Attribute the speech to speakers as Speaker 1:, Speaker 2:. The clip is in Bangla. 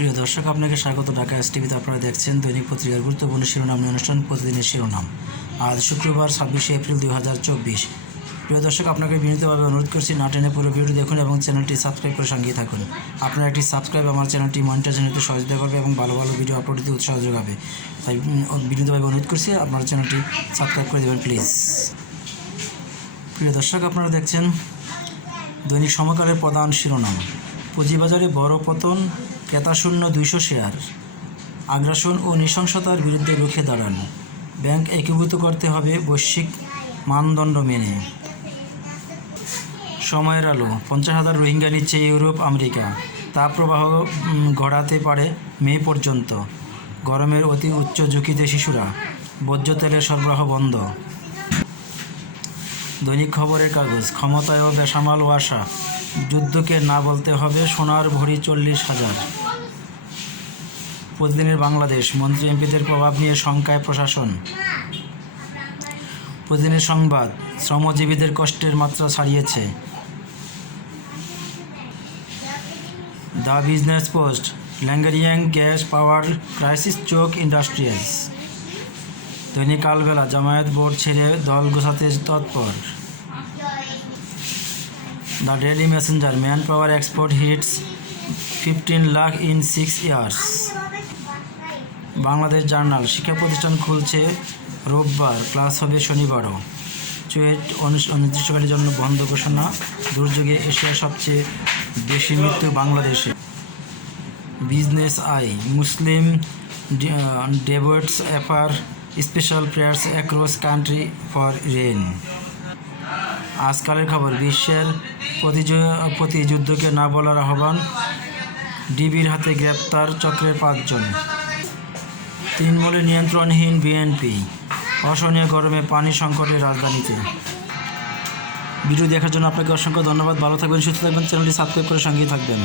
Speaker 1: প্রিয় দর্শক, আপনাকে স্বাগত। ঢাকা এস টিভিতে আপনারা দেখছেন দৈনিক পত্রিকার গুরুত্বপূর্ণ শিরোনাম অনুষ্ঠান, প্রতিদিনের শিরোনাম। আজ শুক্রবার, ছাব্বিশে এপ্রিল দুই হাজার চব্বিশ। প্রিয় দর্শক, আপনাকে বিনীতভাবে অনুরোধ করছি, না টেনে পুরো ভিডিও দেখুন এবং চ্যানেলটি সাবস্ক্রাইব করে সঙ্গে থাকুন। আপনার একটি সাবস্ক্রাইব, আমার চ্যানেলটি মনিটাইজেশন হতে সহযোগিতা করবে এবং ভালো ভালো ভিডিও আপলোড দিতে উৎসাহ যোগাবে। তাই বিনীতভাবে অনুরোধ করছি, আপনার চ্যানেলটি সাবস্ক্রাইব করে দেবেন, প্লিজ। প্রিয় দর্শক, আপনারা দেখছেন দৈনিক সমকালের প্রধান শিরোনাম। পুঁজিবাজারে বড় পতন, ক্রেতাশূন্য দুইশো শেয়ার, আগ্রাসন ও নৃশংসতার বিরুদ্ধে রুখে দাঁড়ান। ব্যাংক একীভূত করতে হবে বৈশ্বিক মানদণ্ড মেনে। সময়ের আলো, পঞ্চাশ হাজার রোহিঙ্গা নিচ্ছে ইউরোপ, আমেরিকা। তাপপ্রবাহ গড়াতে পারে মে পর্যন্ত। গরমের অতি উচ্চ ঝুঁকিতে শিশুরা। বর্জ্য তেলের সরবরাহ বন্ধ। দৈনিক খবরের কাগজ, ক্ষমতায় ও বেসামাল ও আশা। যুদ্ধকে না বলতে হবে, সোনার ভরি চল্লিশ হাজার। প্রতিদিনের বাংলাদেশ, মন্ত্রী এমপিদের প্রভাব নিয়ে শঙ্কায় প্রশাসন। প্রতিদিনের সংবাদ, শ্রমজীবীদের কষ্টের মাত্রা ছাড়িয়েছে। The business post, lingering gas power crisis choke industrials. দৈনিক কালবেলা জামায়াত বোর্ড ছেড়ে দল গোছাতে তৎপর। The daily messenger manpower export hits fifteen lakh in six years Bangladesh journal শিক্ষা প্রতিষ্ঠান খুলছে রোববার ক্লাস হবে শনিবারও চুয়েট অনির্দিষ্টকালের জন্য বন্ধ ঘোষণা দুর্যোগে এশিয়ার সবচেয়ে বেশি মৃত্যু বাংলাদেশে business eye Muslim devotees offer special prayers across country for rain আজকালের খবর, বিশ্বের প্রতি যুদ্ধকে না বলার আহ্বান ডিবির হাতে গ্রেপ্তার চক্রের পাঁচজন। তৃণমূলে নিয়ন্ত্রণহীন বিএনপি, অসহনীয় গরমে পানি সংকটের রাজধানীতে। ভিডিও দেখার জন্য আপনাকে অসংখ্য ধন্যবাদ। ভালো থাকবেন, সুস্থ থাকবেন, চ্যানেলটি সাবস্ক্রাইব করে সঙ্গেই থাকবেন।